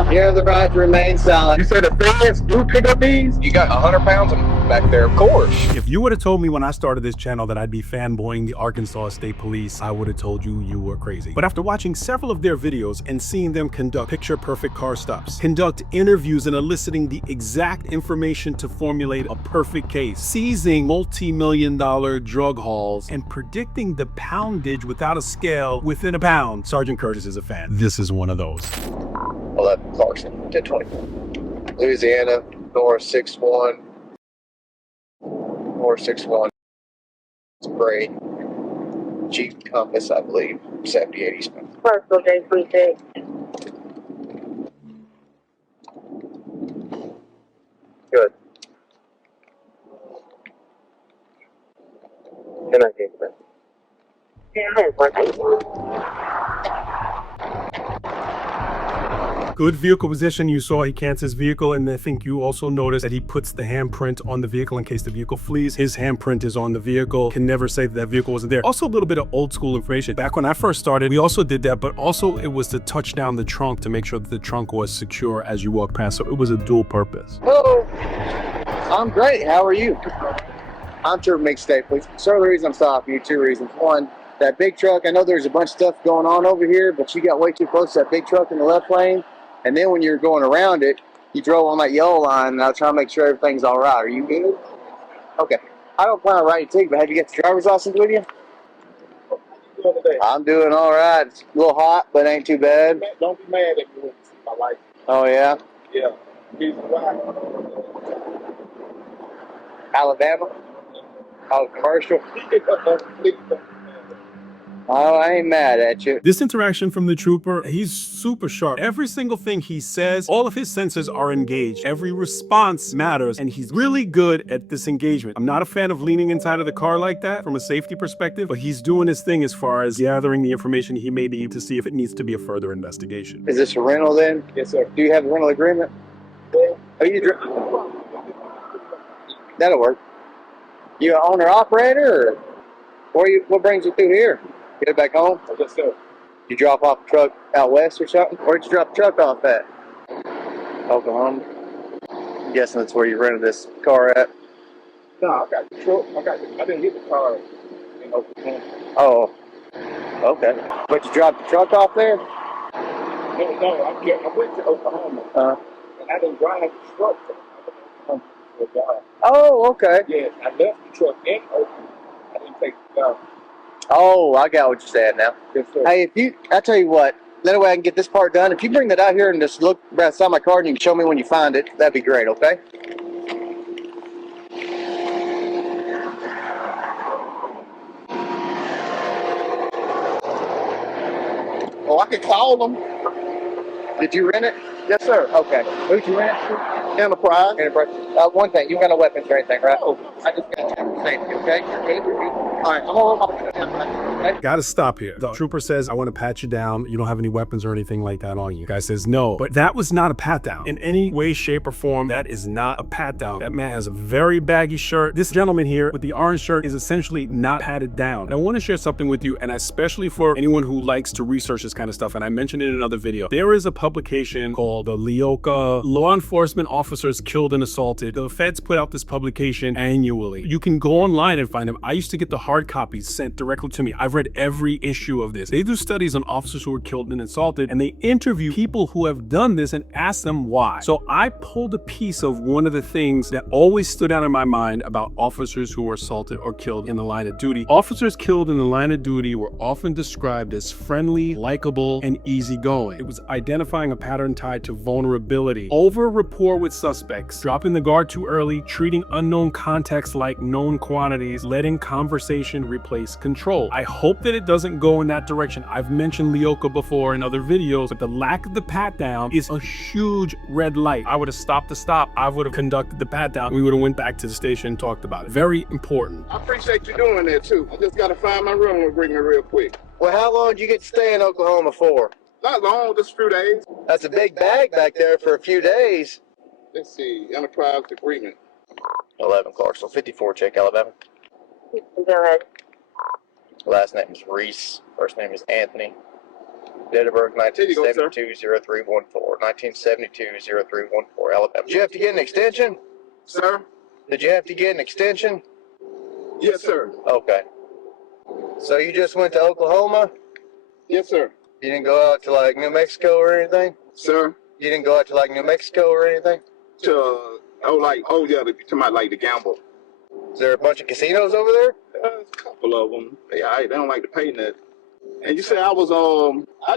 Yeah, you have the right to remain silent. You said the feds do pick up these? You got 100 pounds back there, of course. If you would have told me when I started this channel that I'd be fanboying the Arkansas State Police, I would have told you you were crazy. But after watching several of their videos and seeing them conduct picture-perfect car stops, conduct interviews and eliciting the exact information to formulate a perfect case, seizing multi-million-dollar drug hauls, and predicting the poundage without a scale within a pound, Sergeant Curtis is a fan. This is one of those. 11 Clarkson, 1020. Louisiana, North 61. North 61. Spray. Jeep Compass, I believe. 7080 Smith. Parcel J36. Good. Can I get that? Good vehicle position. You saw he cants his vehicle, and I think you also noticed that he puts the handprint on the vehicle in case the vehicle flees. His handprint is on the vehicle. Can never say that vehicle wasn't there. Also, a little bit of old school information. Back when I first started, we also did that, but also it was to touch down the trunk to make sure that the trunk was secure as you walk past. So it was a dual purpose. Hello. I'm great. How are you? I'm Trooper McState, please. Sir, the reason I'm stopping you, two reasons. One, that big truck, I know there's a bunch of stuff going on over here, but you got way too close to that big truck in the left lane. And then when you're going around it, you drove on that yellow line, and I was trying to make sure everything's all right. Are you good? Okay. I don't plan on writing a ticket, but have you got the driver's license with you? I'm doing all right. It's a little hot, but ain't too bad. Don't be mad if you want to see my life. Oh, yeah? Yeah. Reason why. Alabama? Oh, commercial? Oh, I ain't mad at you. This interaction from the trooper, he's super sharp. Every single thing he says, all of his senses are engaged. Every response matters, and he's really good at this engagement. I'm not a fan of leaning inside of the car like that from a safety perspective, but he's doing his thing as far as gathering the information he may need to see if it needs to be a further investigation. Is this a rental then? Yes, sir. Do you have a rental agreement? Are you That'll work. You an owner-operator, or what brings you through here? Get it back home? Yes, sir. You drop off the truck out west or something? Where'd you drop the truck off at? Oklahoma. I'm guessing that's where you rented this car at. No, I got the truck. I didn't get the car in Oklahoma. Oh, okay. But you dropped the truck off there? No, I went to Oklahoma. And I didn't drive the truck to Oklahoma for a job. Oh, okay. Yeah, I left the truck in Oklahoma. I didn't take the job. Oh, I got what you're saying now. Yes, sir. Hey, I tell you what, that way I can get this part done. If you bring that out here and just look right outside my car and you can show me when you find it, that'd be great, okay? Oh, I can call them. Did you rent it? Yes, sir. Okay. Who'd you rent it to? Enterprise. Enterprise. One thing, you got no weapons or anything, right? No. I just got to check for safety, okay? You're good? All right, I'm on my... Gotta stop here. The trooper says, I want to pat you down. You don't have any weapons or anything like that on you. Guy says, no. But that was not a pat down. In any way, shape, or form, that is not a pat down. That man has a very baggy shirt. This gentleman here with the orange shirt is essentially not patted down. And I want to share something with you, and especially for anyone who likes to research this kind of stuff, and I mentioned it in another video. There is a publication called the Leoka Law Enforcement Officers Killed and Assaulted. The feds put out this publication annually. You can go online and find them. I used to get the hard copies sent directly to me. I've read every issue of this. They do studies on officers who were killed and assaulted, and they interview people who have done this and ask them why. So I pulled a piece of one of the things that always stood out in my mind about officers who were assaulted or killed in the line of duty. Officers killed in the line of duty were often described as friendly, likable, and easygoing. It was identifying a pattern tied to vulnerability, over rapport with suspects, dropping the guard too early, treating unknown contexts like known quantities, letting conversation replace control. I hope that it doesn't go in that direction. I've mentioned Leoka before in other videos, but the lack of the pat down is a huge red light. I would have stopped the stop. I would have conducted the pat down. We would have went back to the station and talked about it. Very important. I appreciate you doing that too. I just gotta find my room agreement real quick. Well, how long did you get to stay in Oklahoma for? Not long, just a few days. That's a big bag back there for a few days. Let's see, enterprise agreement. 11 Clarksville, 54, check Alabama. Go ahead. Last name is Reese. First name is Anthony. Date of birth Here you go, sir. 1972-0314, Alabama. Did you have to get an extension? Sir? Did you have to get an extension? Yes, sir. Okay. So you just went to Oklahoma? Yes, sir. You didn't go out to like New Mexico or anything? Sir? You didn't go out to like New Mexico or anything? To, yeah, to my, like, the gamble. Is there a bunch of casinos over there? A couple of them. They don't like to pay nothing. And you said I was, I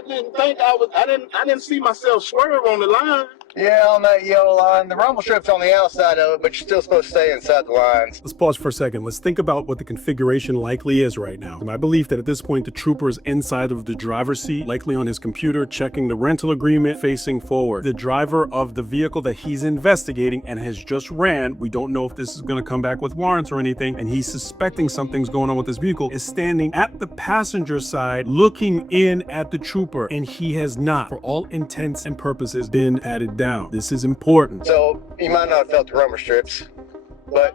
didn't see myself swerve on the line. Yeah, on that yellow line. The rumble strip's on the outside of it, but you're still supposed to stay inside the lines. Let's pause for a second. Let's think about what the configuration likely is right now. My belief that at this point, the trooper is inside of the driver's seat, likely on his computer, checking the rental agreement, facing forward. The driver of the vehicle that he's investigating and has just ran, we don't know if this is going to come back with warrants or anything, and he's suspecting something's going on with this vehicle, is standing at the passenger side, looking in at the trooper, and he has not, for all intents and purposes, been patted down. This is important. So you might not have felt the rumble strips, but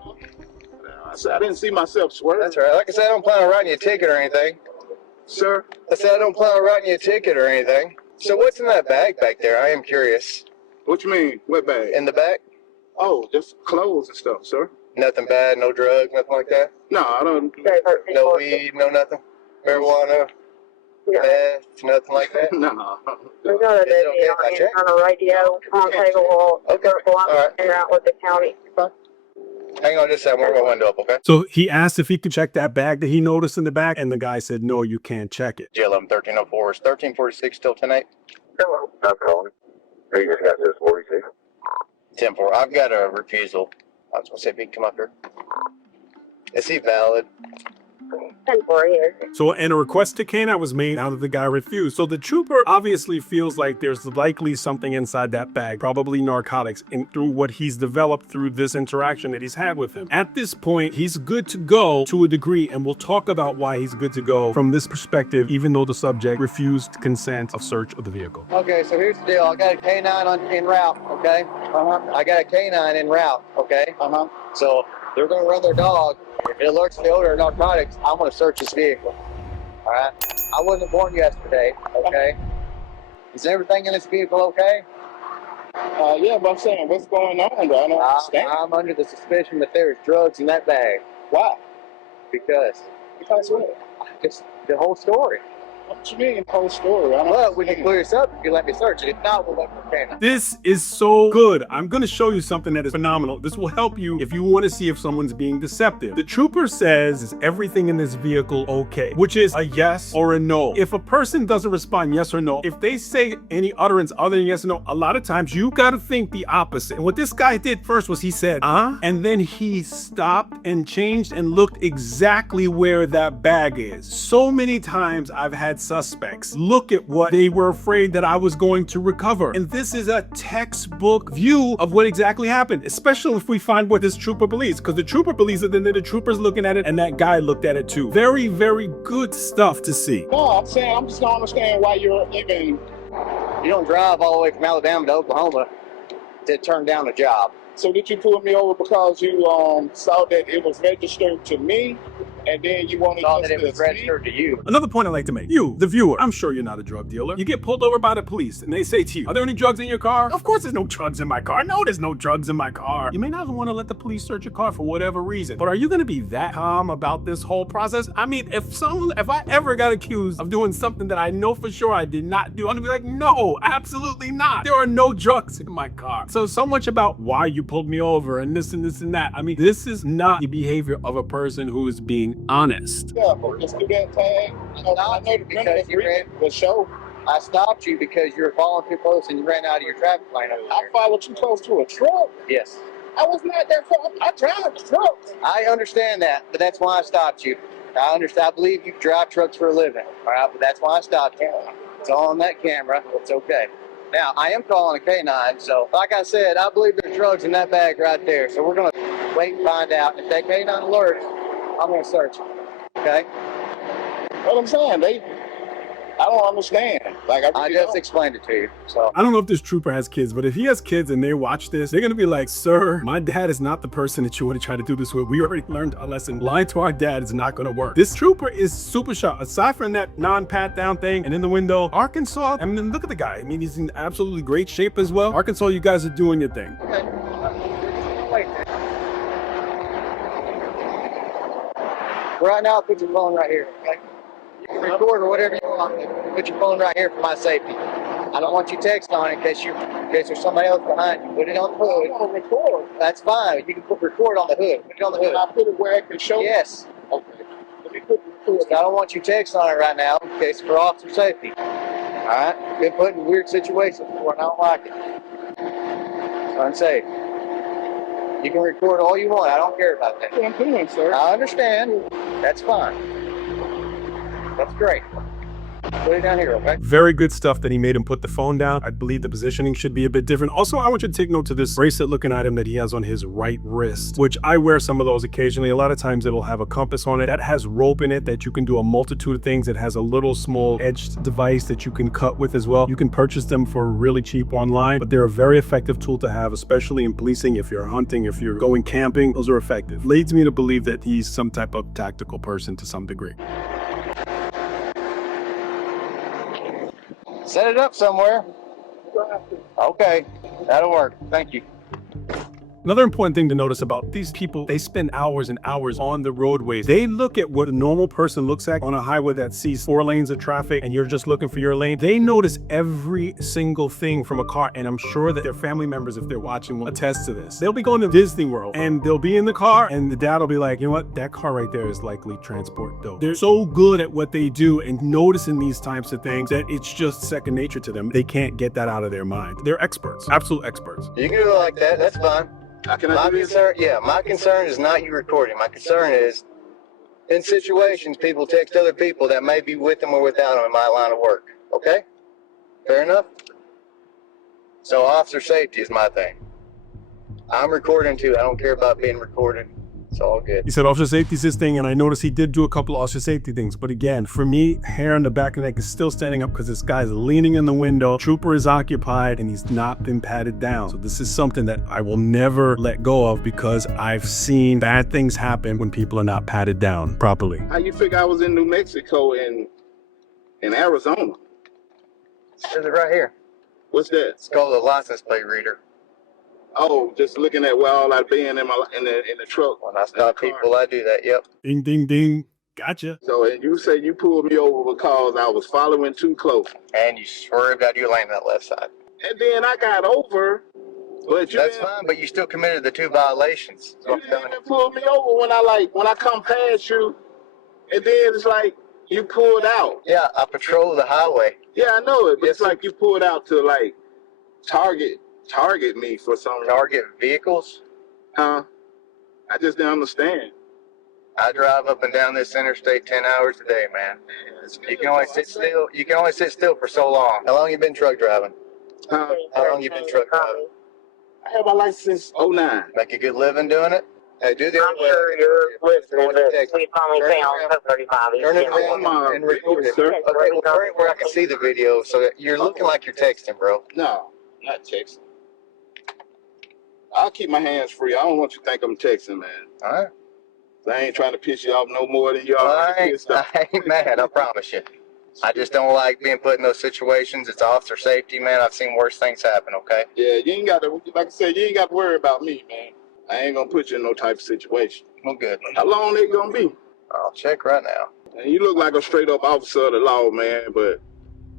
I said I didn't see myself swerve. that's all right. Like I said, I don't plan on writing you a ticket or anything. Sir? I said I don't plan on writing you a ticket or anything. So what's in that bag back there? I am curious. What you mean? What bag? In the back? Oh, just clothes and stuff, sir. Nothing bad, no drugs, nothing like that? No, I don't. No weed, no nothing? Marijuana? Meth, nothing like that? No. We got a Is it okay if I check? on the radio on table wall. Okay. All right. And out with the county. Hang on just a second, we're going to window up, okay? So he asked if he could check that bag that he noticed in the back, and the guy said, no, you can't check it. GLM 1304 is 1346 till 10-8? Hello, I'm calling. Who you got this 46? 10-4. I've got a refusal. I was going to say if he can come up here. Is he valid? 10-4 here. So, and a request to K9 was made now that the guy refused. So the trooper obviously feels like there's likely something inside that bag, probably narcotics, and through what he's developed through this interaction that he's had with him. At this point, he's good to go to a degree, and we'll talk about why he's good to go from this perspective, even though the subject refused consent of search of the vehicle. Okay, so here's the deal. I got a K9 en route, okay? I got a K9 en route, okay? So they're going to run their dog. If it alerts the odor of narcotics, I'm going to search this vehicle. All right? I wasn't born yesterday, okay? Is everything in this vehicle okay? Yeah, but I'm saying, what's going on, bro? I don't understand. I'm under the suspicion that there's drugs in that bag. Why? Because What? it's the whole story. What you mean, the whole story? I don't But we can understand. clear this up if you let me search it. If not, we'll let the K9. This is so good. I'm going to show you something that is phenomenal. This will help you if you want to see if someone's being deceptive. The trooper says, is everything in this vehicle okay? Which is a yes or a no. If a person doesn't respond yes or no, if they say any utterance other than yes or no, a lot of times you got to think the opposite. And what this guy did first was he said, and then he stopped and changed and looked exactly where that bag is. So many times I've had suspects look at what they were afraid that I was going to recover. And this is a textbook view of what exactly happened, especially if we find what this trooper believes, because the trooper believes it, and then the trooper's looking at it, and that guy looked at it too. Very, very good stuff to see. No, I'm saying, I'm just don't understand why you're even. You don't drive all the way from Alabama to Oklahoma to turn down a job. So did you pull me over because you saw that it was registered to me, and then you wanted Saw us that it to was see? registered to you. Another point I'd like to make. You, the viewer, I'm sure you're not a drug dealer. You get pulled over by the police and they say to you, are there any drugs in your car? Of course there's no drugs in my car. No, there's no drugs in my car. You may not want to let the police search your car for whatever reason, but are you going to be that calm about this whole process? I mean, if I ever got accused of doing something that I know for sure I did not do, I'm going to be like, no, absolutely not. There are no drugs in my car. So much about why you pulled me over and this and this and that. I mean, this is not the behavior of a person who is being honest. Yeah, but just do that tag. I know the because you ran. the show. I stopped you because you were following too close and you ran out of your traffic lane over I there. followed you close to a truck. Yes. I was not that far. I drive trucks. I understand that, but that's why I stopped you. I understand. I believe you drive trucks for a living. All right, but that's why I stopped you. It's all on that camera. It's okay. Now, I am calling a K9, so like I said, I believe there's drugs in that bag right there. So we're going to wait and find out. If that K9 alerts, I'm going to search it. Okay? What I'm saying, I don't understand. Like I I really just don't. explained it to you. So I don't know if this trooper has kids, but if he has kids and they watch this, they're gonna be like, sir, my dad is not the person that you want to try to do this with. We already learned a lesson. Lying to our dad is not gonna work. This trooper is super sharp. Aside from that non-pat down thing and in the window, Arkansas, I mean, look at the guy. I mean, he's in absolutely great shape as well. Arkansas, you guys are doing your thing. okay. Wait. Right now, put your phone right here. Okay. You can record or whatever you want. Put your phone right here for my safety. I don't want you texting on it in case there's somebody else behind you. Put it on the hood. On record. That's fine. You can put record on the hood. Put it on the hood. Can I put it where I can show? Yes. Okay. Let me put the record. I don't want you texting on it right now in case for officer safety. All right. Been put in weird situations before, and I don't like it. It's unsafe. You can record all you want. I don't care about that. I'm doing, sir. I understand. That's fine. That's great. Put it down here, okay? Very good stuff that he made him put the phone down. I believe the positioning should be a bit different. Also, I want you to take note to this bracelet looking item that he has on his right wrist, which I wear some of those occasionally. A lot of times it'll have a compass on it that has rope in it that you can do a multitude of things. It has a little small edged device that you can cut with as well. You can purchase them for really cheap online, but they're a very effective tool to have, especially in policing. If you're hunting, if you're going camping, those are effective. Leads me to believe that he's some type of tactical person to some degree. Set it up somewhere. Okay. That'll work. Thank you. Another important thing to notice about these people, they spend hours and hours on the roadways. They look at what a normal person looks at on a highway that sees 4 lanes of traffic and you're just looking for your lane. They notice every single thing from a car, and I'm sure that their family members, if they're watching, will attest to this. They'll be going to Disney World and they'll be in the car and the dad will be like, you know what, that car right there is likely transport dope. They're so good at what they do and noticing these types of things that it's just second nature to them. They can't get that out of their mind. They're experts, absolute experts. You can do it like that. That's fine. Can I My do this? concern, my concern is not you recording. My concern is in situations people text other people that may be with them or without them in my line of work. Okay? Fair enough? So officer safety is my thing. I'm recording too. I don't care about being recorded. It's all good. He said officer safety is his thing, and I noticed he did do a couple of officer safety things. But again, for me, hair on the back of the neck is still standing up because this guy's leaning in the window. Trooper is occupied, and he's not been patted down. So this is something that I will never let go of because I've seen bad things happen when people are not patted down properly. How you figure I was in New Mexico and in Arizona? Says it right here. What's that? It's called a license plate reader. Oh, just looking at where all I've been in the truck. When I stop people, I do that. Yep. Ding, ding, ding. Gotcha. So and you say you pulled me over because I was following too close. And you swerved out of your lane on that left side. And then I got over, but you That's didn't, fine, but you still committed the 2 violations. That's you what I'm didn't telling you. even pull me over when I come past you, and then it's like you pulled out. Yeah, I patrol the highway. Yeah, I know it, but Yes, it's like you pulled out to like target me for some reason. Target vehicles. Huh? I just don't understand. I drive up and down this interstate 10 hours a day, man. You can only sit still. You can only sit still for so long. How long you been truck driving? Huh? How long you been truck driving? I have my license since 09. Make a good living doing it? Hey, do the I'm other way. sure you're listening to Text. Please Call Me Turn Found, around. 35. Turn it Yeah. around my and record it. sir. Okay, well, turn it where I can see the video so that you're looking like you're texting, bro. No, not texting. I'll keep my hands free. I don't want you to think I'm texting, man. All right. I ain't trying to piss you off no more than you I already ain't, pissed off. I ain't mad, I promise you. I just don't like being put in those situations. It's officer safety, man. I've seen worse things happen, okay? Yeah, you ain't got to, like I said, you ain't got to worry about me, man. I ain't gonna put you in no type of situation. Well, good. How long it gonna be? I'll check right now. And you look like a straight up officer of the law, man, but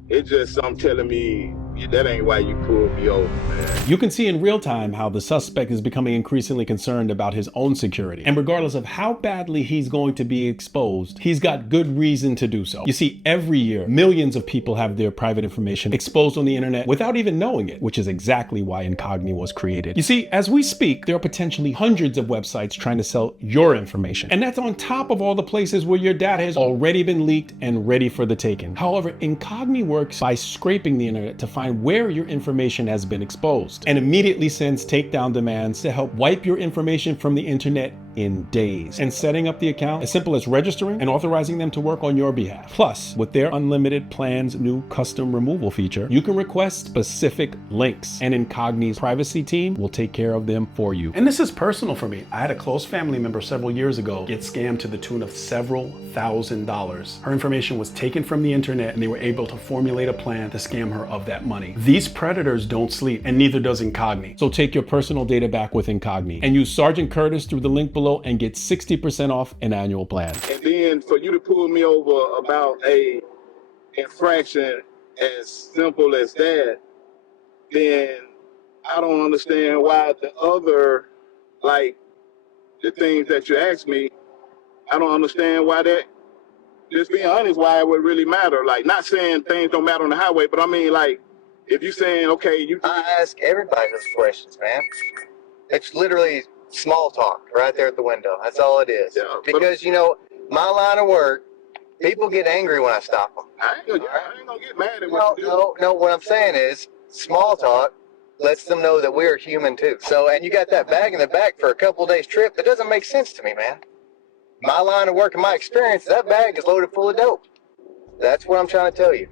it's just something telling me that ain't why you pulled me over, man. You can see in real time how the suspect is becoming increasingly concerned about his own security. And regardless of how badly he's going to be exposed, he's got good reason to do so. You see, every year, millions of people have their private information exposed on the internet without even knowing it, which is exactly why Incogni was created. You see, as we speak, there are potentially hundreds of websites trying to sell your information. And that's on top of all the places where your data has already been leaked and ready for the taking. However, Incogni works by scraping the internet to find where your information has been exposed and immediately sends takedown demands to help wipe your information from the internet in days. And setting up the account, as simple as registering and authorizing them to work on your behalf. Plus, with their unlimited plan's new custom removal feature, you can request specific links, and Incogni's privacy team will take care of them for you. And this is personal for me. I had a close family member several years ago get scammed to the tune of several $1,000s. Her information was taken from the internet and they were able to formulate a plan to scam her of that money. These predators don't sleep, and neither does Incogni. So take your personal data back with Incogni and use Sergeant Curtis through the link below and get 60% off an annual plan. And then for you to pull me over about a infraction as simple as that, then I don't understand why the other, like the things that you asked me, I don't understand why that, just being honest, why it would really matter. Like, not saying things don't matter on the highway, but I mean, like, if you're saying, okay, you... I ask everybody those questions, man. It's literally small talk right there at the window. That's all it is. Yeah, because, you know, my line of work, people get angry when I stop them. I ain't gonna get mad at what you do. No, what I'm saying is, small talk lets them know that we're human too. So, and you got that bag in the back for a couple days trip, that doesn't make sense to me, man. My line of work and my experience, that bag is loaded full of dope. That's what I'm trying to tell you,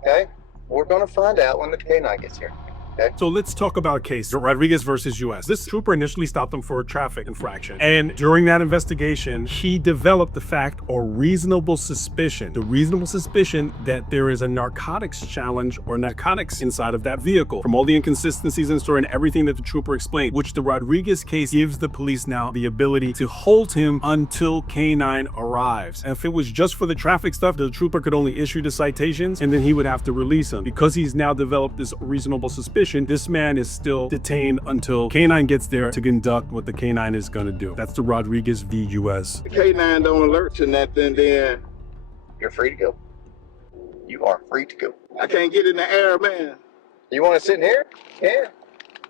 okay? We're gonna find out when the K9 gets here. Okay. So let's talk about a case, Rodriguez versus US. This trooper initially stopped him for a traffic infraction. And during that investigation, he developed the fact or reasonable suspicion, that there is a narcotics challenge or narcotics inside of that vehicle. From all the inconsistencies in the story and everything that the trooper explained, which the Rodriguez case gives the police now the ability to hold him until K9 arrives. And if it was just for the traffic stuff, the trooper could only issue the citations and then he would have to release him. Because he's now developed this reasonable suspicion, this man is still detained until K9 gets there to conduct what the K9 is going to do. That's the Rodriguez v. US. The K9 don't alert to nothing, then You're free to go. You are free to go. I can't get in the air, man. You want to sit in here? Yeah.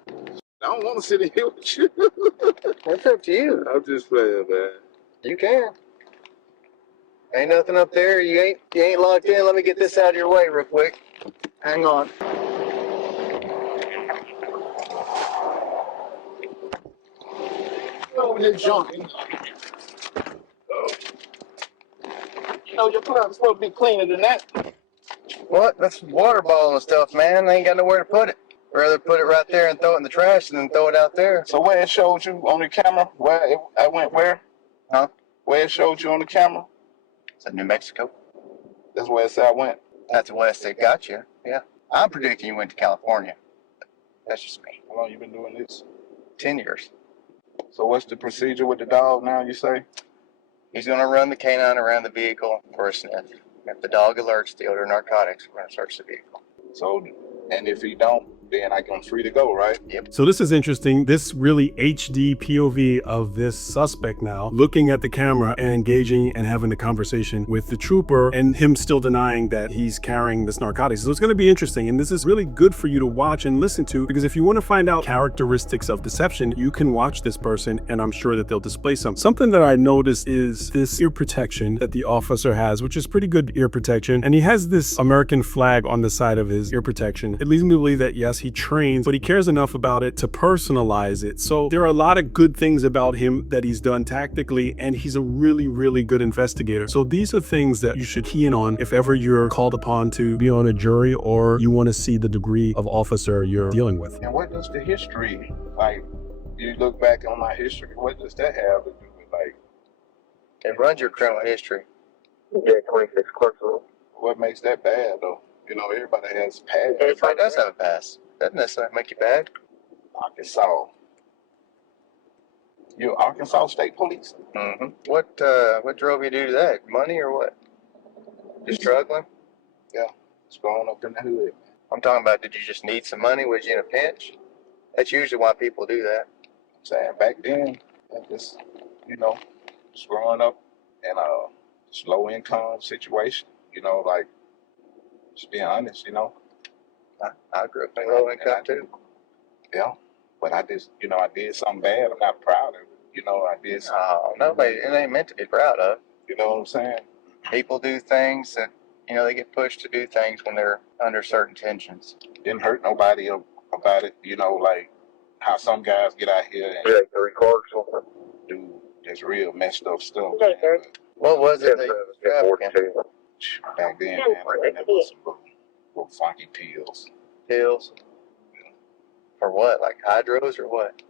I don't want to sit in here with you. That's up to you. I'm just playing, man. You can. Ain't nothing up there. You ain't locked in. Let me get this out of your way real quick. Hang on. Over there jumping. You know, your club's supposed to be cleaner than that. What? That's water ball and stuff, man. I ain't got nowhere to put it. Rather put it right there and throw it in the trash than throw it out there. So where it showed you on the camera, I went where? Huh? Where it showed you on the camera? Is that New Mexico? That's where it said I went. That's west they got you. Yeah. I'm predicting you went to California. That's just me. How long you been doing this? 10 years. So what's the procedure with the dog now, you say? He's going to run the canine around the vehicle for a sniff. If the dog alerts the odor of narcotics, we're going to search the vehicle. So, and if he don't, then I'm free to go, right? Yep. So this is interesting. This really HD POV of this suspect now looking at the camera and engaging and having the conversation with the trooper and him still denying that he's carrying this narcotics. So it's going to be interesting. And this is really good for you to watch and listen to, because if you want to find out characteristics of deception, you can watch this person and I'm sure that they'll display some. Something that I noticed is this ear protection that the officer has, which is pretty good ear protection. And he has this American flag on the side of his ear protection. It leads me to believe that yes, he trains, but he cares enough about it to personalize it. So there are a lot of good things about him that he's done tactically, and he's a really, really good investigator. So these are things that you should key in on if ever you're called upon to be on a jury or you want to see the degree of officer you're dealing with. And what does the history, like, you look back on my history, what does that have to do with, like, It runs your criminal history. Yeah, 26 Clarksville. what makes that bad, though? You know, everybody has past. Everybody does have a pass. Doesn't necessarily make you bad. Arkansas. You're Arkansas State Police? Mm-hmm. What drove you to do that? Money or what? You struggling? It's growing up in the hood. I'm talking about, did you just need some money? Was you in a pinch? That's usually why people do that. I'm saying back then, that just, you know, just growing up in a low income situation, you know, like, just being honest, you know. I grew up in low income too. Yeah. But I just, you know, I did something bad. I'm not proud of it. You know, I did something. Oh, nobody, it ain't meant to be proud of. You know what I'm saying? People do things that, you know, they get pushed to do things when they're under certain tensions. Didn't hurt nobody about it. You know, like how some guys get out here and Yeah, 3 Clarksville. do Just real messed up stuff. Okay, sir. What was it that you were 10-42. trafficking? Back then, man, I remember some little funky pills. Pills? For what? Like hydros or what?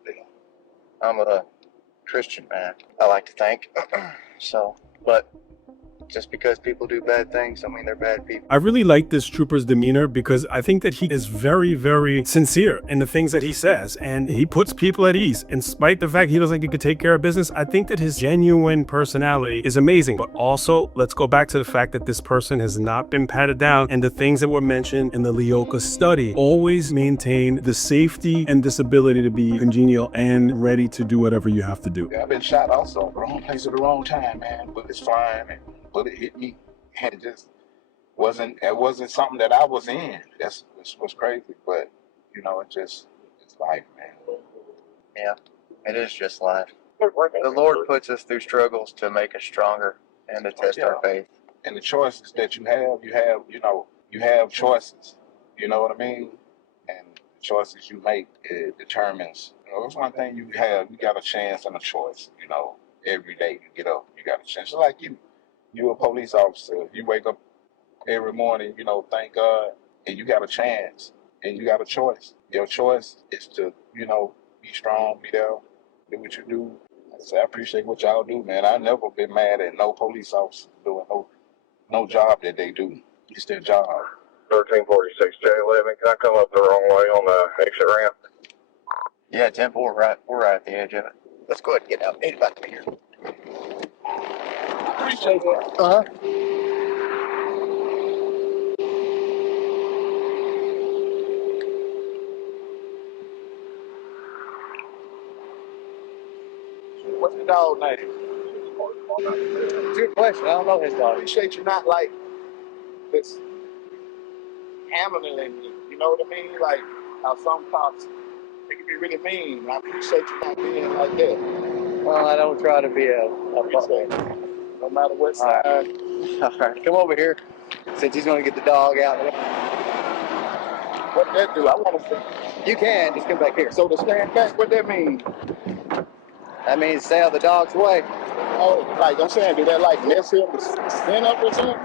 I'm a Christian man, I like to think. So, but just because people do bad things, I mean they're bad people. I really like this trooper's demeanor because I think that he is very, very sincere in the things that he says, and he puts people at ease. In spite of the fact he doesn't think he could take care of business, I think that his genuine personality is amazing. But also, let's go back to the fact that this person has not been patted down, and the things that were mentioned in the Leoka study always maintain the safety and this ability to be congenial and ready to do whatever you have to do. Yeah, I've been shot also. Wrong place at the wrong time, man. Bullets flying and bullet hit me. And it just wasn't something that I was in. That's what's crazy. But, you know, it's life, man. Yeah, it is just life. 10-4. The Lord puts us through struggles to make us stronger and to test our faith. And the choices that you have choices. You know what I mean? And the choices you make, it determines. You know, it's one thing you got a chance and a choice. You know, every day you get up, you got a chance. Just like you a police officer. You wake up every morning, you know, thank God, and you got a chance and you got a choice. Your choice is to, you know, be strong, be there, do what you do. So I appreciate what y'all do, man. I've never been mad at no police officer doing no job that they do. It's their job. 1346 J11. Can I come up the wrong way on the exit ramp? Yeah, 10-4, we're right at the edge of it. Let's go ahead and get out. Ain't about to be here. Appreciate that. Uh-huh. What's the dog name? It's a good question. I don't know his I dog. appreciate you not like this handling me. You know what I mean? Like how some cops they can be really mean. I appreciate you not being like that. Well, I don't try to be a Appreciate it. No matter what side. All right, come over here. Since he's going to get the dog out. What that do? I want to see. You can, just come back here. So to stand back, what that mean? That means stay out of the dog's way. Oh, like I'm saying, do that like mess him to stand up or something?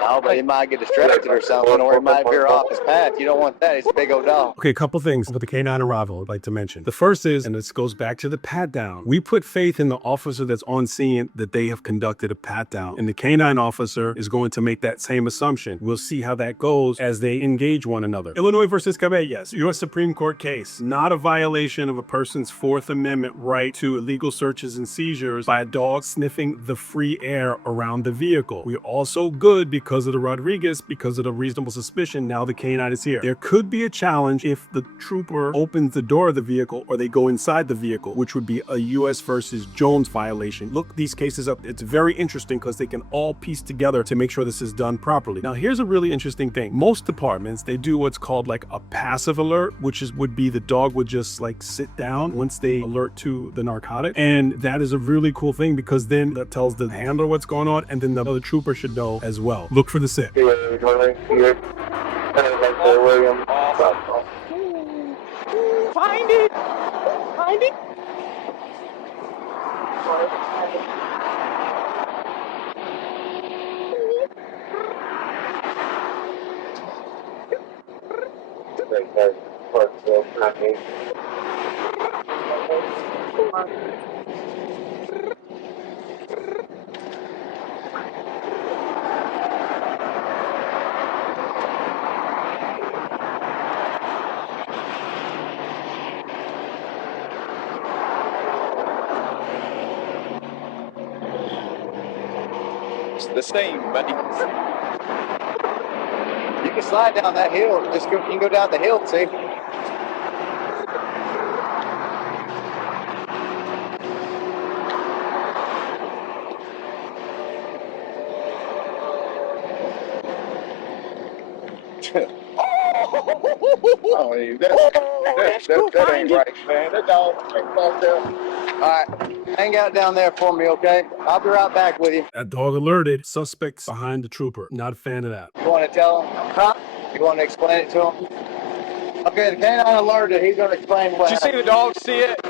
No, but he might get distracted or something, or he might veer off his path. You don't want that. He's a big old dog. Okay, a couple things with the canine arrival I'd like to mention. The first is, and this goes back to the pat down. We put faith in the officer that's on scene that they have conducted a pat down, and the canine officer is going to make that same assumption. We'll see how that goes as they engage one another. Illinois versus Cabellas, U.S. Supreme Court case, not a violation of a person's Fourth Amendment right to illegal searches and seizures by a dog sniffing the free air around the vehicle. We're also good because of the Rodriguez, because of the reasonable suspicion. Now the canine is here. There could be a challenge if the trooper opens the door of the vehicle or they go inside the vehicle, which would be a U.S. versus Jones violation. Look these cases up. It's very interesting because they can all piece together to make sure this is done properly. Now here's a really interesting thing. Most departments, they do what's called like a passive alert, which would be the dog would just like sit down once they alert to the narcotic. And that is a really cool thing because then that tells the handler what's going on, and then the other trooper should know as well. Look for the sit. William. Find it! Find it! It's the same, buddy. You can slide down that hill. You can go down the hill, see? Oh, that ain't right, man. That dog ain't out there. All right, hang out down there for me, okay? I'll be right back with you. That dog alerted. Suspects behind the trooper. Not a fan of that. You want to tell him? Huh? You want to explain it to him? Okay, the canine alerted. He's going to explain what Did you see the dog see it?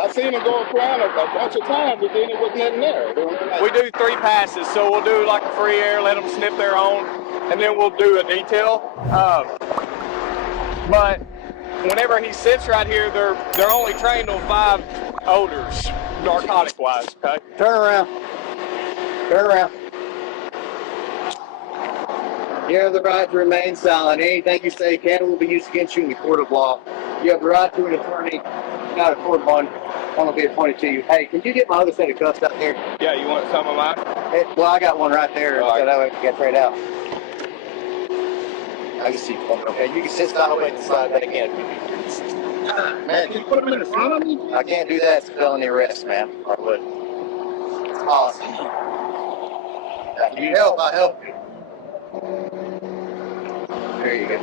I seen him go around a bunch of times, but then it was nothing there. We do 3 passes, so we'll do like a free air, let them sniff their own, and then we'll do a detail. But whenever he sits right here, they're only trained on 5 odors, narcotic-wise. Okay. Turn around. Turn around. You have the right to remain silent. Anything you say can will be used against you in the court of law. You have the right to an attorney, not a court one. One will be appointed to you. Hey, can you get my other set of cuffs out there? Yeah, you want some of mine? Hey, well, I got one right there, All right. so that way we can get right out. I can see you. Okay, you can sit silently at the side, but again. Man, Can you put him in the front of me? I can't do that. It's a felony arrest, man. I would. It's policy. If you need help, I'll help you. There you go.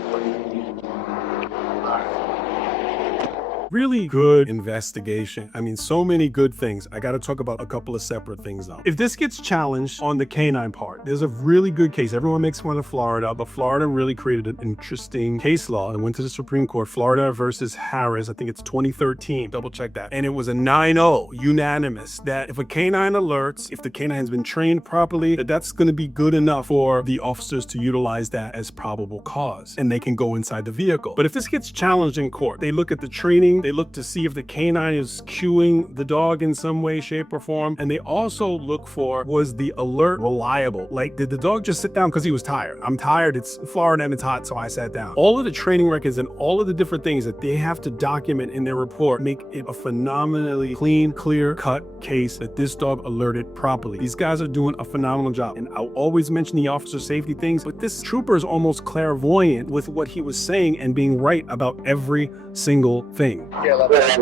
Really good investigation. I mean, so many good things. I got to talk about a couple of separate things though. If this gets challenged on the canine part, there's a really good case. Everyone makes fun of Florida, but Florida really created an interesting case law and went to the Supreme Court. Florida versus Harris, I think it's 2013. Double check that. And it was a 9-0 unanimous that if a canine alerts, if the canine's been trained properly, that's going to be good enough for the officers to utilize that as probable cause and they can go inside the vehicle. But if this gets challenged in court, they look at the training, they look to see if the canine is cueing the dog in some way, shape, or form. And they also look for, was the alert reliable? Like, did the dog just sit down because he was tired? I'm tired, it's Florida and it's hot, so I sat down. All of the training records and all of the different things that they have to document in their report make it a phenomenally clean, clear-cut case that this dog alerted properly. These guys are doing a phenomenal job. And I'll always mention the officer safety things, but this trooper is almost clairvoyant with what he was saying and being right about every single thing. Yeah, love that.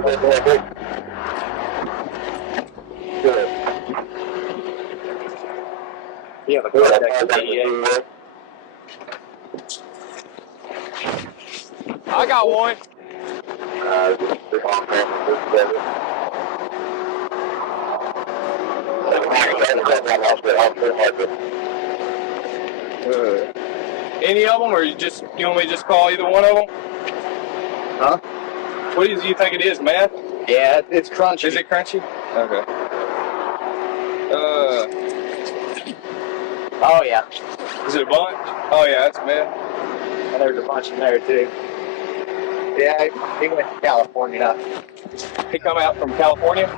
Yeah, but I got one. Any of them, or you want me to just call either one of them? Huh? What do you think it is, man? Yeah, it's crunchy. Is it crunchy? Okay. Oh, yeah. Is it a bunch? Oh yeah, that's man. And there's a bunch in there, too. Yeah, he went to California now. He come out from California.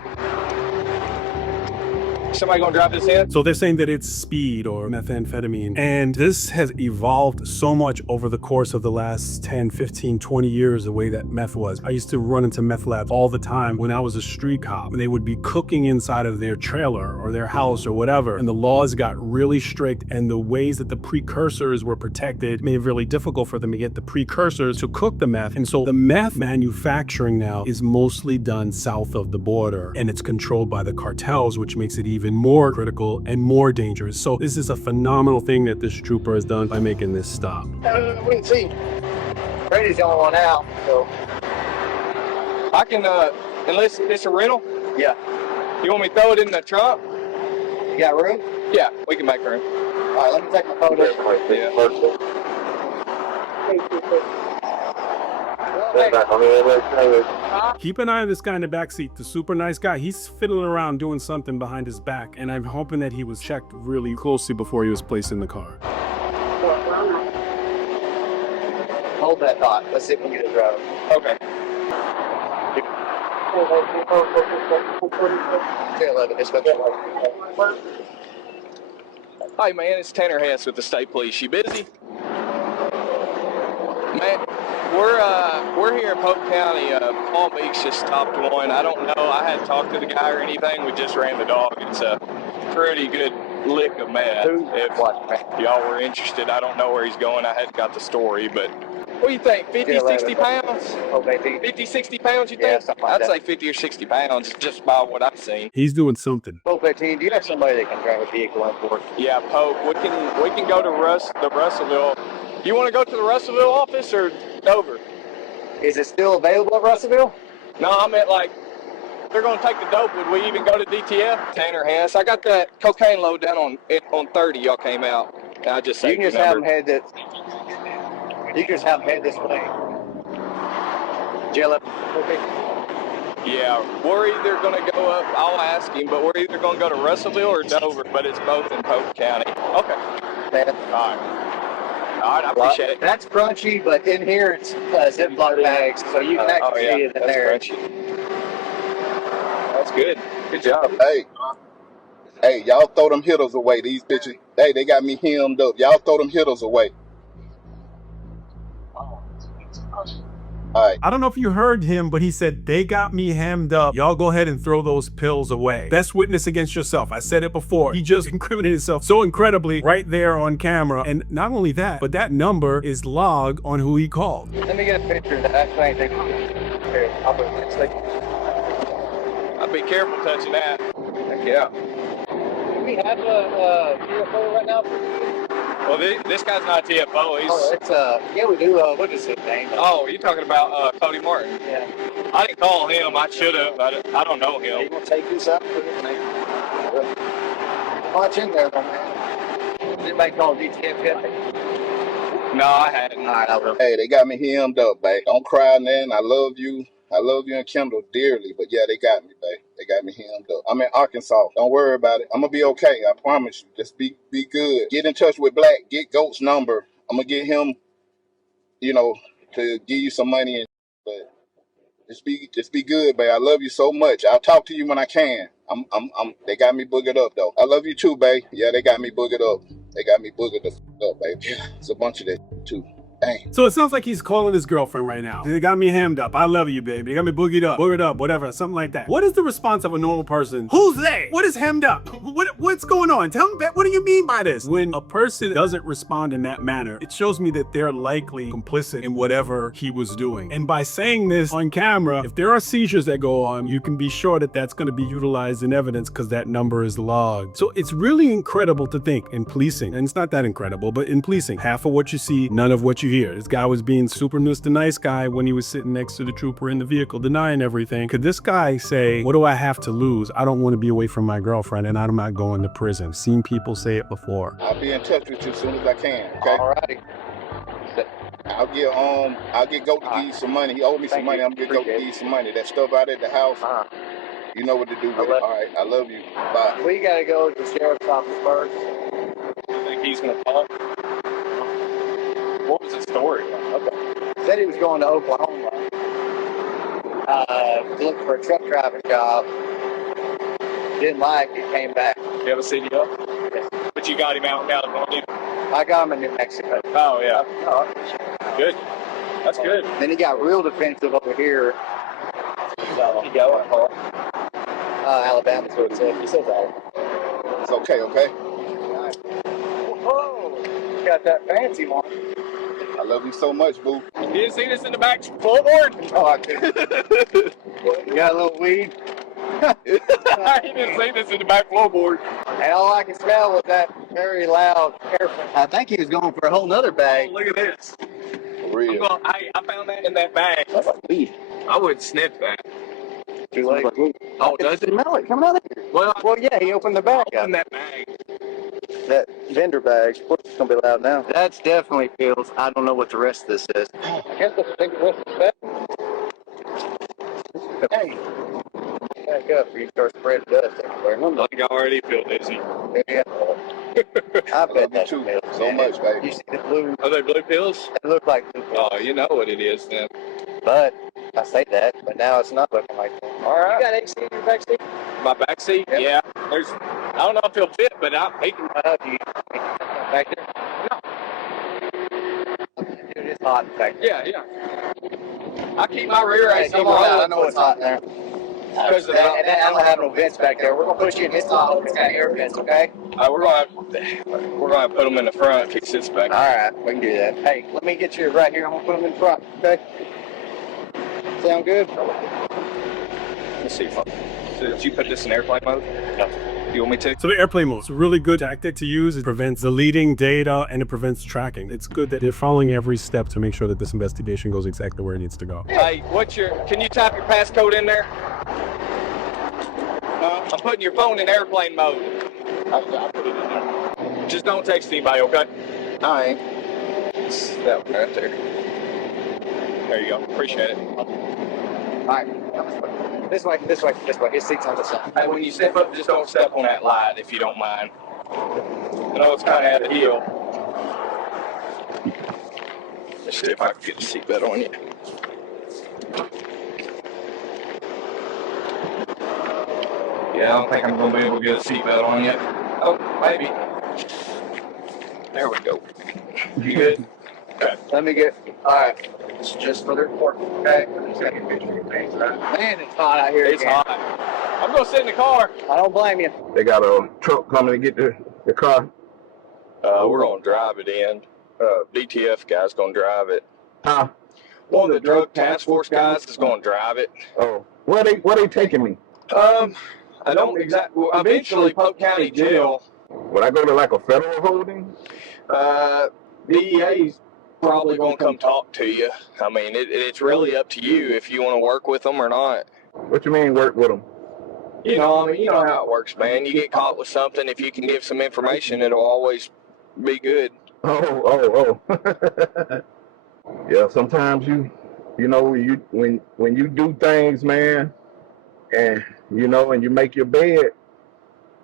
Somebody gonna drive this in? So they're saying that it's speed or methamphetamine. And this has evolved so much over the course of the last 10, 15, 20 years, the way that meth was. I used to run into meth labs all the time when I was a street cop. They would be cooking inside of their trailer or their house or whatever. And the laws got really strict, and the ways that the precursors were protected made it really difficult for them to get the precursors to cook the meth. And so the meth manufacturing now is mostly done south of the border, and it's controlled by the cartels, which makes it even more critical and more dangerous. So this is a phenomenal thing that this trooper has done by making this stop. We can see. Brady's the only one out, so. I can, unless it's a rental. Yeah. You want me to throw it in the trunk? You got room? Yeah, we can make room. All right, let me take my photo. Yeah. Keep an eye on this guy in the backseat, the super nice guy. He's fiddling around doing something behind his back, and I'm hoping that he was checked really closely before he was placed in the car. Hold that thought. Let's see if we can get a driver. Okay. 11, just go. Hi man, it's Tanner Hess with the State Police. You busy? Man, we're here in Polk County. Palm Beach just stopped one. I don't know. I hadn't talked to the guy or anything. We just ran the dog. It's a pretty good lick of meth. If y'all were interested, I don't know where he's going. I hadn't got the story, but what do you think? 50, 60 pounds? 50, 60 pounds, you think? Yeah, something like I'd that. say 50 or 60 pounds, just by what I've seen. He's doing something. Pope 18, do you have somebody that can drive a vehicle in for us? Yeah, Pope. We can go to the Russellville. You want to go to the Russellville office or Dover? Is it still available at Russellville? No, I meant like they're going to take the dope. Would we even go to DTF? Tanner Hess. I got that cocaine load down on 30. Y'all came out. And I just You saved can just the have them number. head this. You can just have them head this way. Jail up. Okay. Yeah, we're either going to go up, I'll ask him, but we're either going to go to Russellville or Dover, but it's both in Polk County. Okay. Man, All right. All right, I appreciate it. that's crunchy, but in here it's Ziploc bags, so you can actually see it in that's there. crunchy. That's good. Good job. Hey, y'all throw them hitters away. These bitches, they got me hemmed up. Y'all throw them hitters away. All right. I don't know if you heard him, but he said, they got me hemmed up. Y'all go ahead and throw those pills away. Best witness against yourself. I said it before. He just incriminated himself so incredibly right there on camera. And not only that, but that number is logged on who he called. Let me get a picture of that. That's what I think. Here, I'll put it next thing. I'll be careful touching that. Check it out. Do we have a TFO right now? Well, this guy's not a TFO. He's. Oh, it's yeah, we do. What is his name? Oh, you're talking about Cody Martin. Yeah. I didn't call him. I should have, but I don't know him. You want to take this up? Put his name. Watch in there, man. Did anybody call DTF yet? No, I hadn't. All right, I will. Hey, they got me hemmed up, babe. Don't cry, man. I love you. I love you and Kendall dearly, but yeah, they got me, babe. They got me hemmed up. I'm in Arkansas. Don't worry about it. I'm gonna be okay. I promise you. Just be good. Get in touch with Black. Get Goat's number. I'm gonna get him, to give you some money. And but just be good, babe. I love you so much. I'll talk to you when I can. They got me boogered up though. I love you too, babe. Yeah, they got me boogered up. They got me boogered up, babe. It's a bunch of that too. Dang. So it sounds like he's calling his girlfriend right now. They got me hemmed up. I love you, baby. They got me boogied up, whatever, something like that. What is the response of a normal person? Who's they? What is hemmed up? What's going on? Tell me, what do you mean by this? When a person doesn't respond in that manner, it shows me that they're likely complicit in whatever he was doing. And by saying this on camera, if there are seizures that go on, you can be sure that that's going to be utilized in evidence because that number is logged. So it's really incredible to think in policing, and it's not that incredible, but in policing, half of what you see, none of what you hear. This guy was being super Mr. Nice Guy when he was sitting next to the trooper in the vehicle, denying everything. Could this guy say, what do I have to lose? I don't want to be away from my girlfriend and I'm not going to prison. Seen people say it before. I'll be in touch with you as soon as I can. Okay. All righty. I'll get Goat to give you some money. He owed me some money. I'm gonna get Goat to give you some money. That stuff out at the house. You know what to do with it. All right. I love you. Bye. We gotta go to the sheriff's office first. You think he's gonna talk? What was the story? Okay. Said he was going to Oklahoma. Looking for a truck driving job. Didn't like it, came back. You have a CDL? Yes. But you got him out in California? I got him in New Mexico. Oh, yeah. No, Good. That's good. then he got real defensive over here. So, You go. Alabama's what it said. He says that. It's okay. Okay. Whoa! Got that fancy one. I love you so much, boo. You didn't see this in the back floorboard? Oh, I did. You got a little weed? I didn't see this in the back floorboard. And all I can smell was that very loud air. I think he was going for a whole nother bag. Oh, look at this. For real. I found that in that bag. That's like weed. I would sniff that. Too late. Oh, does it? Smell it coming out of here. Well, Yeah, he opened the bag up. open that bag. That vendor bag. It's gonna be loud now. That's definitely pills. I don't know what the rest of this is. I guess that's the rest of the bag. Hey, back up or you start spreading dust everywhere. I think I already feel dizzy. Yeah. I bet love you that's too pills. so much, baby. You see the blue? Are they blue pills? It looked like blue pills. Oh, you know what it is then. But I say that, but now it's not looking like that. All right. You got AC in your back seat? My back seat? Yep. Yeah. I don't know if it'll fit, but he can. You back there? Dude, it's hot back there. Yeah. I keep my rear AC Come on out. I rolling. know it's hot in there. Because And I don't have no vents back there. We're gonna put you in this hot. It's got air vents, okay? we're gonna put them in the front. He sits back. All right, we can do that. Hey, let me get you right here. I'm gonna put them in front, okay? Sound good? Let's see. So did you put this in airplane mode? No. You want me to? So the airplane mode is a really good tactic to use. It prevents deleting data and it prevents tracking. It's good that they're following every step to make sure that this investigation goes exactly where it needs to go. Hey, can you type your passcode in there? I'm putting your phone in airplane mode. I'll put it in there. Just don't text anybody, okay? I ain't. That one right there. There you go. Appreciate it. right. This way. His seat's on the side. Hey, when you step up, just don't step on that light if you don't mind. I know it's kind of at a hill. Let's see if I can get a seatbelt on you. Yeah, I don't think I'm going to be able to get a seatbelt on yet. Oh, maybe. There we go. You good? Okay. Let me get. All right. It's just for the report. Okay. Just take a picture of your face, right? Man, it's hot out here. It's again. hot. I'm going to sit in the car. I don't blame you. They got a truck coming to get the car. We're going to drive it in. DTF guy's going to drive it. Huh? One of the drug task force guys is going to drive it. Oh, where they taking me? I don't exactly. Well, eventually, Polk County Jail. Would I go to like a federal holding? DEA's probably going to come talk to you. I mean, it's really up to you if you want to work with them or not. What you mean work with them? You know, I mean, you know how it works, man. You get caught with something, if you can give some information, it'll always be good. Oh. Yeah, sometimes you know, when you do things, man, and you know, and you make your bed,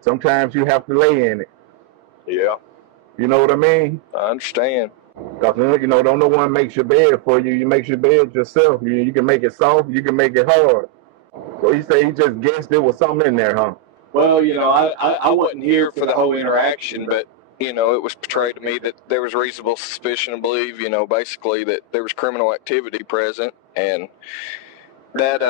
sometimes you have to lay in it. Yeah, You know what I mean? I understand. Because, you know, don't no one makes your bed for you. You make your bed yourself. You can make it soft. You can make it hard. So he said he just guessed there was something in there, huh? Well, you know, I wasn't here for the whole interaction, but, you know, it was portrayed to me that there was reasonable suspicion to believe, you know, basically that there was criminal activity present, and that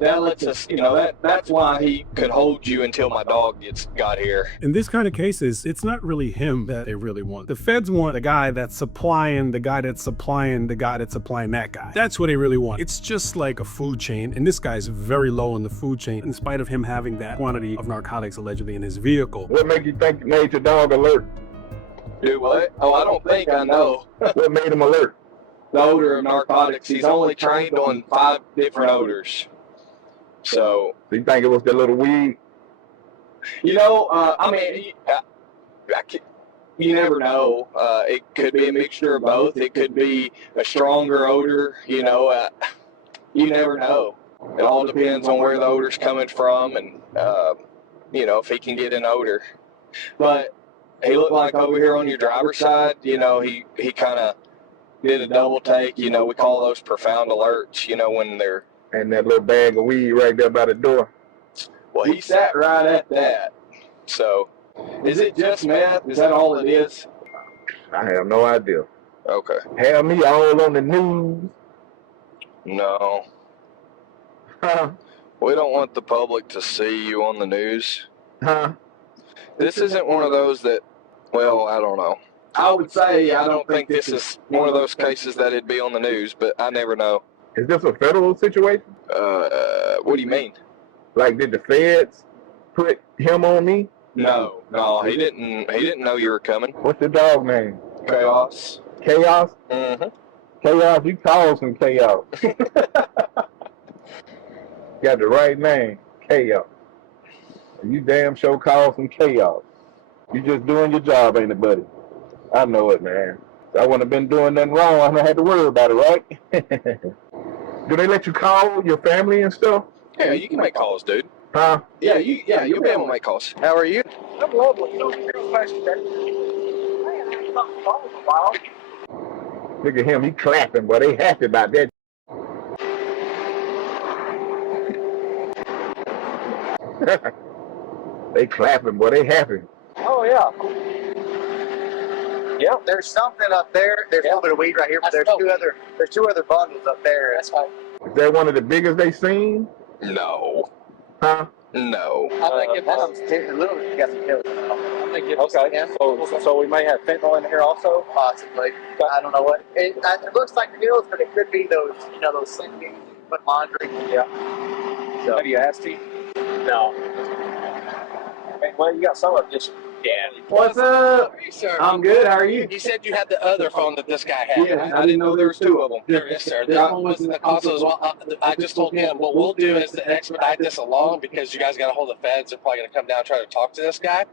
lets us, you know, that's why he could hold you until my dog got here. In this kind of cases, it's not really him that they really want. The feds want the guy that's supplying the guy that's supplying the guy that's supplying that guy. That's what they really want. It's just like a food chain, and this guy's very low in the food chain in spite of him having that quantity of narcotics allegedly in his vehicle. What made you think you made your dog alert? Do what? Oh, I don't think I know. What made him alert? The odor of narcotics. He's only trained on 5 different odors. So You think it was that little weed? you know, I mean, you never know. It could be a mixture of both. It could be a stronger odor. You know, you never know. It all depends on where the odor's coming from, and you know, if he can get an odor. But he looked like over here on your driver's side. You know, he kind of did a double take. You know, we call those profound alerts. You know, when they're And that little bag of weed right there by the door. well, he sat right at that. So, is it just meth? Is that all it is? I have no idea. Okay. Have me all on the news. No, Huh? we don't want the public to see you on the news. Huh? This isn't one of those that, well, I don't know. I would say I don't think this is one of those cases that it'd be on the news, but I never know. Is this a federal situation? What do you mean? Like, did the feds put him on me? No, he didn't know you were coming. What's the dog name? Chaos. Chaos? Mm-hmm. Chaos, you caused some chaos. Got the right name, Chaos. You damn sure caused some chaos. You just doing your job, ain't it, buddy? I know it, man. I wouldn't have been doing nothing wrong. I wouldn't have had to worry about it, right? Do they let you call your family and stuff? Yeah, you can make calls, dude. Huh? Yeah, you'll be able to make calls. How are you? I'm lovely. You know, Look at him, he clapping, boy. They happy about that. They clapping, boy. They happy. Oh yeah. Yep. There's something up there. There's a little bit of weed right here, but there's two other bundles up there. That's fine. Is that one of the biggest they seen? No. Huh? No. I think a little bit got some pills. I think okay. So we may have fentanyl in here also, possibly. I don't know what. It looks like pills, but it could be those, you know, those things you put laundry. Yeah. So. Have you asked him? No. Well, you got some of it just. Yeah. What's up? Hey, sir. I'm good. How are you? You said you had the other phone that this guy had. Yeah, I didn't know there was 2 of them. There is, sir. The other one was in the console as well. I just told him what we'll do is to expedite this along, because you guys got a hold of the feds. They're probably going to come down and try to talk to this guy.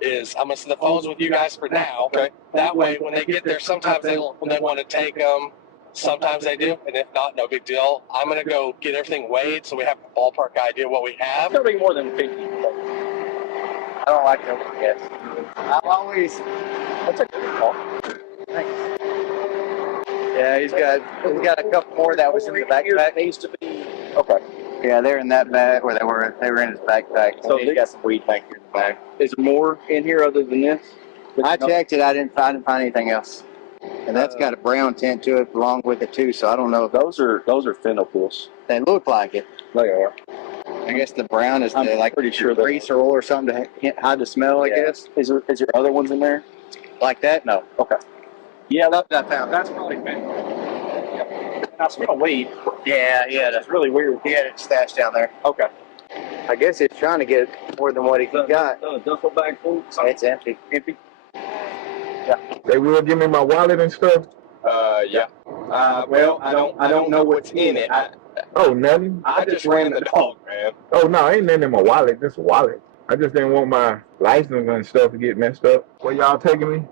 I'm going to send the phones with you guys for now. Okay. That way, when they get there, sometimes when they want to take them, Sometimes they do, and if not, no big deal. I'm going to go get everything weighed so we have a ballpark idea what we have. It'll be more than 50. I don't like no guess. I've always. That's a good call. Thanks. Yeah, he's got a couple more that was in the backpack. Needs to be. Okay. Yeah, they're in that bag, or they were in his backpack. So he's got some weed back here in the bag. Is there more in here other than this? I checked it. I didn't find anything else. And that's got a brown tint to it along with it too. So I don't know if Those are fentanyl pills. they look like it. They are. I guess the brown is I'm like pretty sure that- grease or oil or something to hide the smell. I guess Is there other ones in there? like that. No. Okay. Yeah, that I found. that's probably fentanyl. I smell weed. Yeah. That's really weird. He had it stashed down there. Okay. I guess he's trying to get more than what he got. Duffel bag full. It's empty. Empty. They will give me my wallet and stuff. Yeah. Well, I don't know what's in it. Oh, nothing. I just ran the dog, man. Oh no, ain't nothing in my wallet. Just a wallet. I just didn't want my license and stuff to get messed up. Where y'all taking me?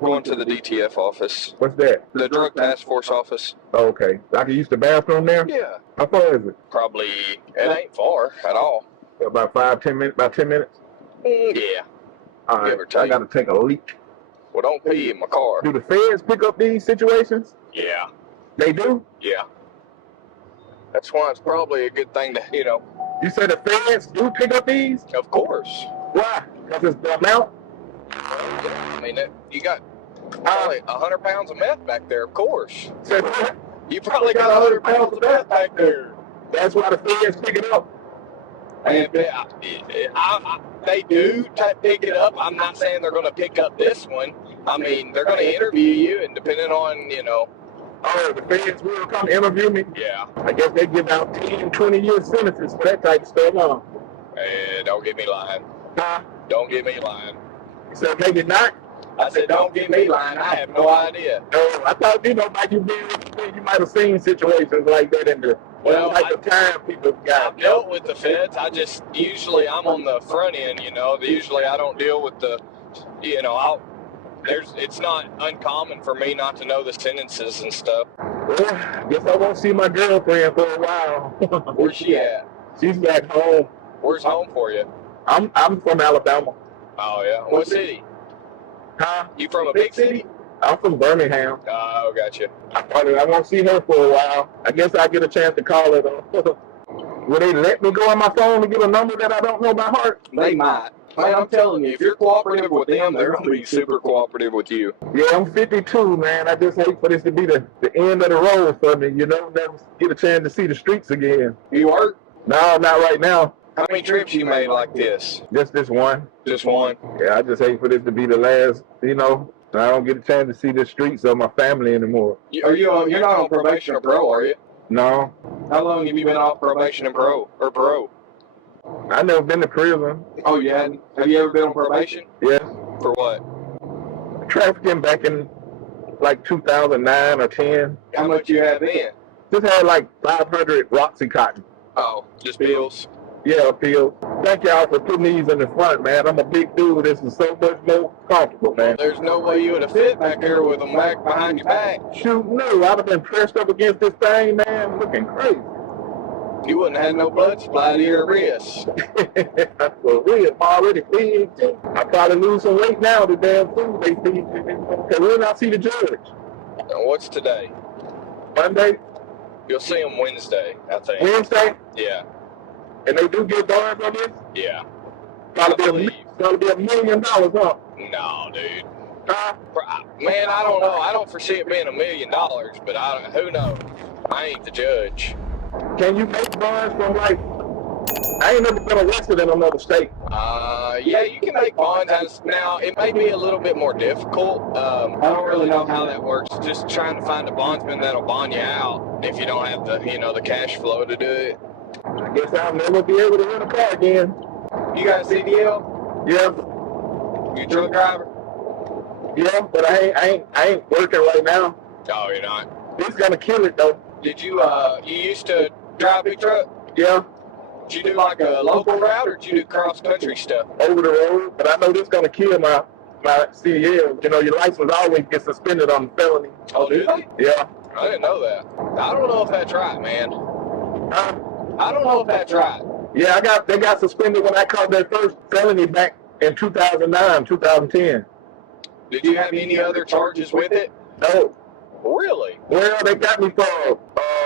Going to the DTF office, What's that? the Drug Task Force office. Oh, okay. I can use the bathroom there? Yeah. How far is it? Probably. It ain't far at all. About 10 minutes? About 10 minutes? Yeah. All right. Give or I take. got to take a leak. Well, don't pee in my car. Do the feds pick up these situations? Yeah. They do? Yeah. That's why it's probably a good thing to, You said the feds do pick up these? of course. Why? Because it's the amount? I mean, you got probably 100 pounds of meth back there, of course. Said what? You probably got 100 pounds of meth back there. That's why the feds pick it up. And they do pick it up. I'm not saying they're going to pick up this one. I mean, they're going to interview you, and depending on, Oh, the feds will come interview me. yeah. I guess they give out 10, 20-year sentences for that type of stuff, huh? Don't get me lying. Huh? Don't get me lying. You said maybe not? I said, don't get me lying. I have no idea. No, I thought, like you might have seen situations like that in the type of time people got. I've dealt with the feds. Usually I'm on the front end, Usually I don't deal with the, it's not uncommon for me not to know the sentences and stuff. Well, I guess I won't see my girlfriend for a while. Where's she at? She's back home. Where's home for you? I'm from Alabama. Oh, yeah. What city? Huh? You from a big city? I'm from Birmingham. Oh, gotcha. I won't see her for a while. I guess I'll get a chance to call her though. Will they let me go on my phone and get a number that I don't know by heart? They might. Man, I'm telling you, if you're cooperative with them, they're going to be super cooperative with you. Yeah, I'm 52, man. I just hate for this to be the end of the road for me, Never get a chance to see the streets again. You work? No, not right now. How many trips you made like this? Just this one. Just one? Yeah, I just hate for this to be the last, I don't get a chance to see the streets of my family anymore. You're not on probation or parole, are you? No. How long have you been off probation and parole? I never been to prison. Oh, you hadn't? Have you ever been on probation? Yeah. For what? Trafficking back in like 2009 or 10. How much you had then? Just had like 500 Roxy Cotton. Oh, just pills? Yeah, pills. Thank y'all for putting these in the front, man. I'm a big dude. This is so much more comfortable, man. There's no way you would have fit back there with them back behind your back. Shoot, no. I'd have been pressed up against this thing, man. Looking crazy. You wouldn't have had no blood supply to your wrist. For real, I'm already big. I probably lose some weight now, the damn food they feed me. Okay, when I see the judge? And what's today? Monday? You'll see them Wednesday, I think. Wednesday? Yeah. And they do get bars on this? Yeah. Probably be $1 million, huh? No, dude. Huh? Man, I don't know. I don't foresee it being $1 million, but who knows? I ain't the judge. Can you make bonds from I ain't never been arrested in another state. Yeah, you can make bonds. Now, it may be a little bit more difficult. I don't really know how that works. Just trying to find a bondsman that'll bond you out if you don't have the cash flow to do it. I guess I'll never be able to rent a car again. You got a CDL? Yeah. You a truck driver? Yeah, but I ain't working right now. Oh, you're not? This gonna kill it though. Did you, you used to drive a big truck? Yeah. Did you do like a local route or did you do cross-country stuff? Over the road, but I know this gonna kill my CDL. Your license always gets suspended on felony. Oh, do they? Yeah. I didn't know that. I don't know if that's right, man. Huh? I don't know if that's right. Yeah, they got suspended when I caught their first felony back in 2009, 2010. Did you have any other charges with it? No. Really? Well, they got me for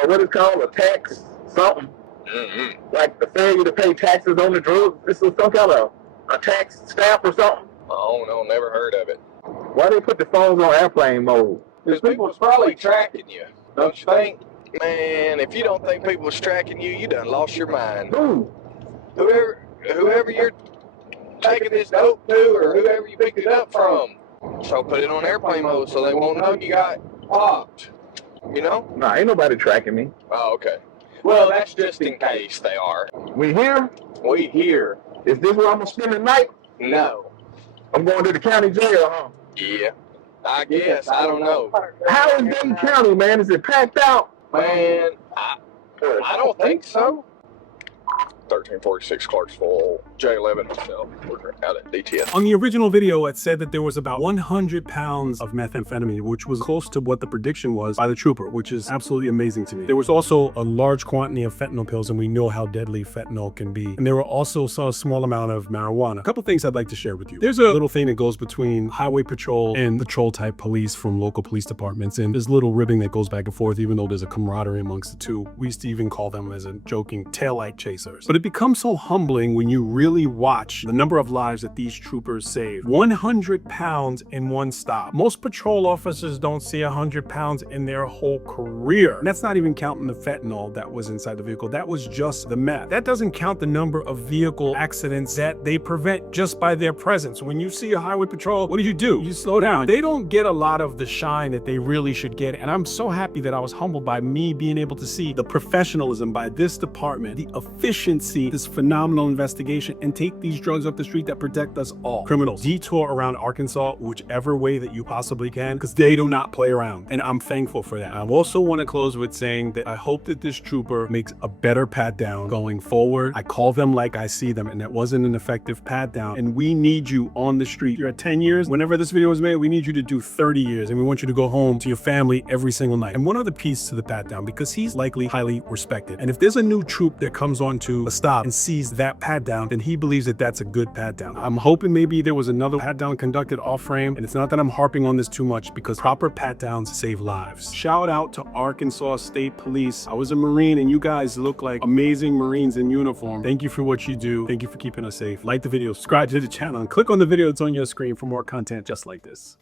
what is called a tax something. Mm-hmm. Like the failure to pay taxes on the drugs. This is some kind of a tax stamp or something. Oh, no, never heard of it. Why they put the phones on airplane mode? Because people's probably tracking you, don't you think? Man, if you don't think people is tracking you, you done lost your mind. Ooh. Whoever you're taking this dope to, or whoever you picked it up from, so put it on airplane mode so they won't know you got popped. You know? Nah, ain't nobody tracking me. Oh, okay. Well, that's just in case they are. We here? We here. Is this where I'm gonna spend the night? No. I'm going to the county jail, huh? Yeah. I guess. I don't know. How is Dayton County, man? Is it packed out? Man, I don't think so. 1346 Clarksville, J11 myself. We're out at DTS. On the original video, it said that there was about 100 pounds of methamphetamine, which was close to what the prediction was by the trooper, which is absolutely amazing to me. There was also a large quantity of fentanyl pills, and we know how deadly fentanyl can be. And there were also a small amount of marijuana. A couple things I'd like to share with you. There's a little thing that goes between highway patrol and patrol type police from local police departments, and there's a little ribbing that goes back and forth, even though there's a camaraderie amongst the two. We used to even call them, as a joking, taillight chasers. But it becomes so humbling when you really watch the number of lives that these troopers saved. 100 pounds in one stop. Most patrol officers don't see 100 pounds in their whole career. And that's not even counting the fentanyl that was inside the vehicle. That was just the meth. That doesn't count the number of vehicle accidents that they prevent just by their presence. When you see a highway patrol, what do? You slow down. They don't get a lot of the shine that they really should get. And I'm so happy that I was humbled by me being able to see the professionalism by this department, the efficiency, this phenomenal investigation, and take these drugs off the street that protect us all. Criminals, detour around Arkansas whichever way that you possibly can, because they do not play around. And I'm thankful for that. I also want to close with saying that I hope that this trooper makes a better pat down going forward. I call them like I see them, and that wasn't an effective pat down. And we need you on the street. You're at 10 years. Whenever this video was made, we need you to do 30 years, and we want you to go home to your family every single night. And one other piece to the pat down, because he's likely highly respected. And if there's a new troop that comes onto a stop and sees that pat down, then he believes that that's a good pat down. I'm hoping maybe there was another pat down conducted off frame, and it's not that I'm harping on this too much, because proper pat downs save lives. Shout out to Arkansas State Police. I was a Marine, and you guys look like amazing Marines in uniform. Thank you for what you do. Thank you for keeping us safe. Like the video, subscribe to the channel, and click on the video that's on your screen for more content just like this.